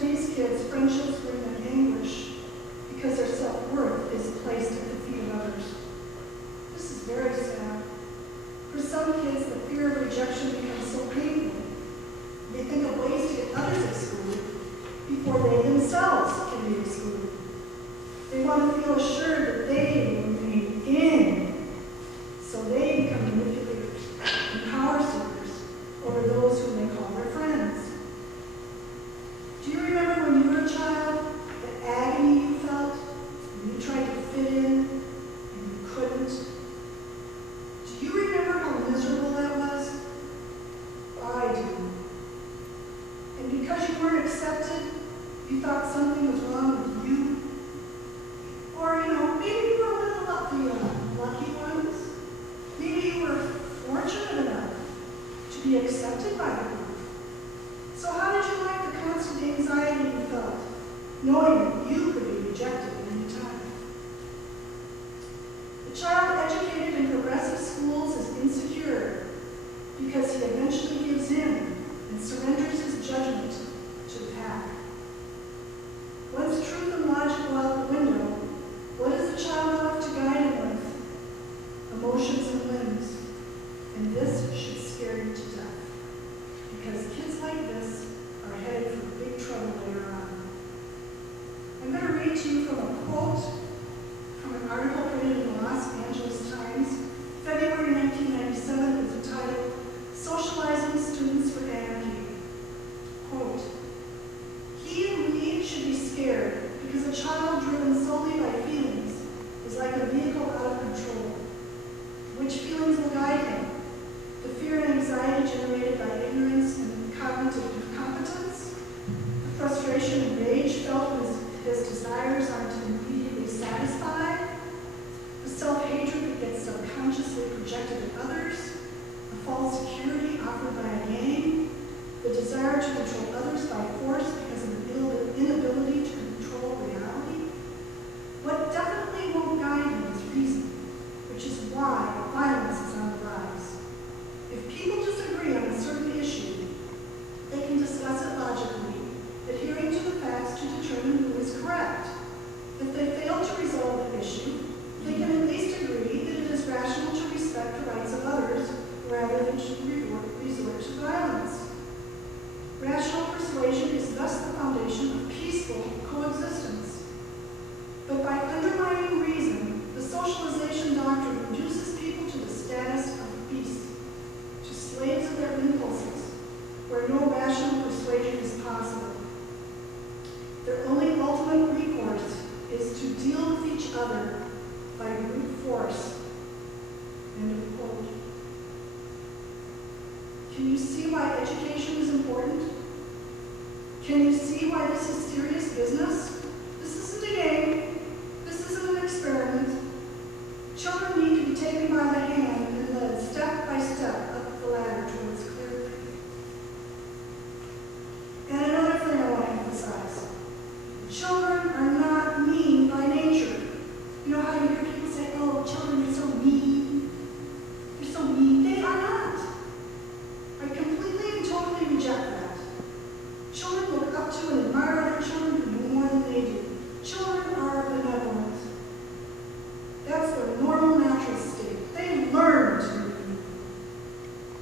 these kids, friendships bring them anguish because their self-worth is placed at the feet of others. This is very sad. For some kids, the fear of rejection becomes so painful, they think of ways to get others excluded before they themselves can be excluded. They want to feel assured that they will remain in, so they become manipulators and power seekers over those whom they call their friends. Do you remember when you were a child, the agony you felt when you tried to fit in and you couldn't? Do you remember how miserable that was? I do. And because you weren't accepted, you thought something was wrong with you. Or, maybe you were one of the lucky ones. Maybe you were fortunate enough to be accepted by the group. So how did you like the constant anxiety you felt, knowing that you could be rejected at any time? The child educated in progressive schools is insecure because he eventually gives in and surrenders his judgment to the pack. Once truth and logic go out the window, what is the child left to guide him with? Emotions and whims. And this should scare you to death. Because kids like this are headed for big trouble later on. I'm going to read to you from a quote from an article printed in the Los Angeles Times, February 1997. It was entitled, "Socializing Students for Anarchy." Quote, "He and we should be scared because a child driven solely by feelings is like a vehicle out of control. Which feelings will guide him? The fear and anxiety generated by ignorance and cognitive incompetence? The frustration and rage felt when his desires aren't immediately satisfied? The self-hatred that gets subconsciously projected at others? The false security offered by a gang? The desire to control others by force because of an inability to control reality? What definitely won't guide him is reason, which is why violence is on the rise. If people disagree on a certain issue, they can discuss it logically, adhering to the facts to determine who is correct. If they fail to resolve the issue, they can at least agree that it is rational to respect the rights of others rather than to resort to violence. Rational persuasion is thus the foundation of peaceful coexistence. But by undermining reason, the socialization doctrine reduces people to the status of beasts, to slaves of their impulses, where no rational persuasion is possible. Their only ultimate recourse is to deal with each other by brute force. End of quote. Can you see why education is important? Can you see why this is serious business? This isn't a game. This isn't an experiment. Children need to be taken by the hand and led step by step up the ladder towards clear thinking. And another thing I want to emphasize. Children are not mean by nature. You know how you hear people say, oh, children are so mean. They're so mean. They are not. I completely and totally reject that. Children look up to and admire other children who know more than they do. Children are benevolent. That's their normal, natural state. They learn to be mean.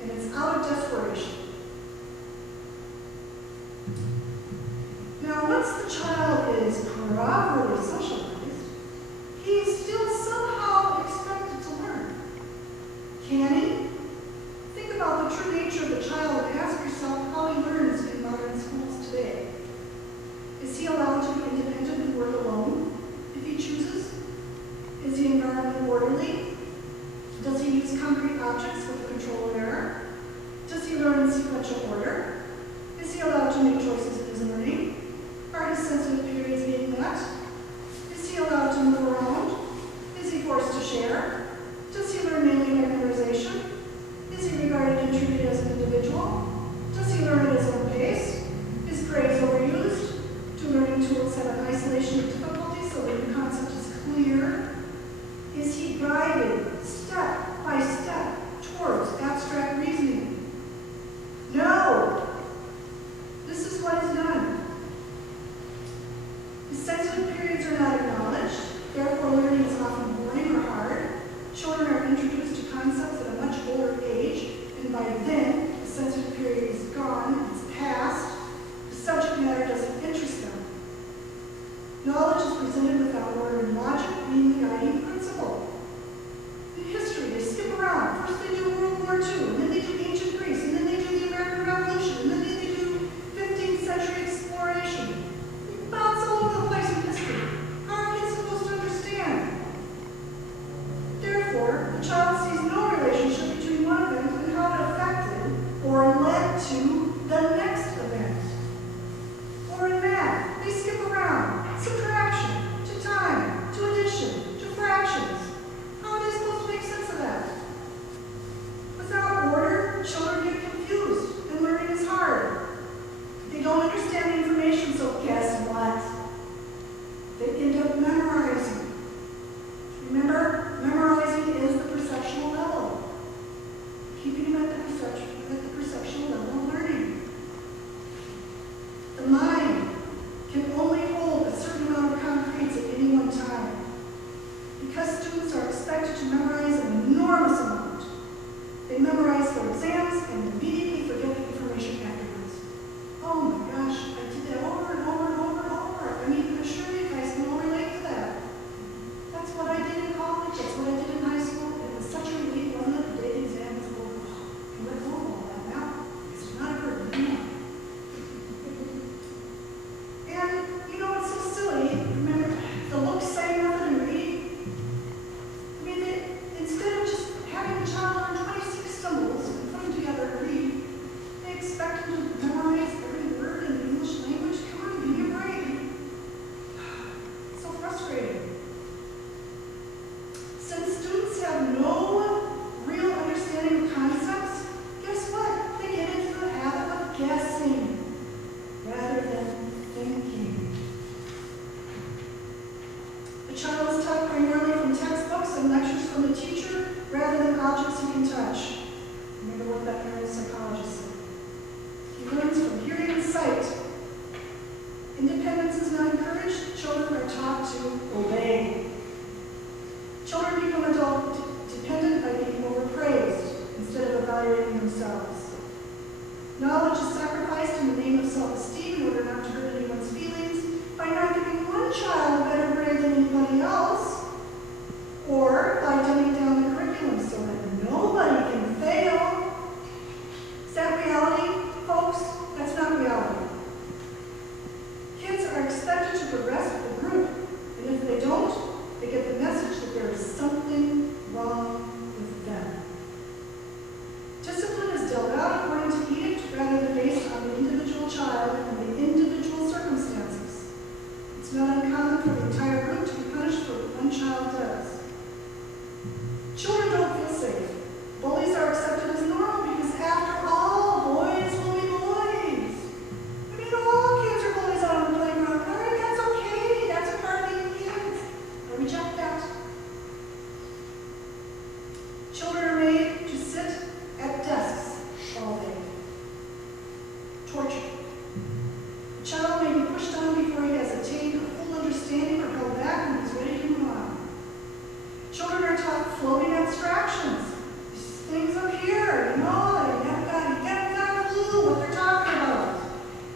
And it's out of desperation. Now, once the child is properly socialized, he is still somehow expected to learn. Can he? Think about the true nature of the child and ask yourself how he learns in modern schools today. Is he allowed to be independent and work alone if he chooses? Is the environment orderly? Does he use concrete objects with control and error? Does he learn in sequential order? Is he allowed to make choices in his learning? Are his sensitive periods being met? to obey. Children become dependent by being overpraised instead of evaluating themselves. Knowledge is sacrificed in the name of self-esteem in order not to hurt anyone's feelings by not giving one child a better grade than anybody else, or by dumbing down the curriculum so that nobody can fail. Is that reality, folks? That's not reality. Kids are expected to progress with the group, and if they don't, they get the message that there is something wrong with them. Discipline is dealt out according to edict rather than based on the individual child and the individual circumstances. It's not uncommon for the entire group to be punished for what one child does. Children don't feel safe. Bullies are accepted as normal because, after all, boys will be boys. I mean, all kids are bullies out on the playground. All right, that's okay. That's a part of being kids. I reject that. Children are made to sit at desks all day. Torture. A child may be pushed on before he has attained a full understanding or held back when he's ready to move on. Children are taught floating abstractions. These things up here, you never got a clue what they're talking about.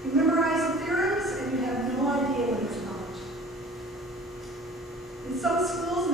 You memorize the theorems and you have no idea what it's about. In some schools,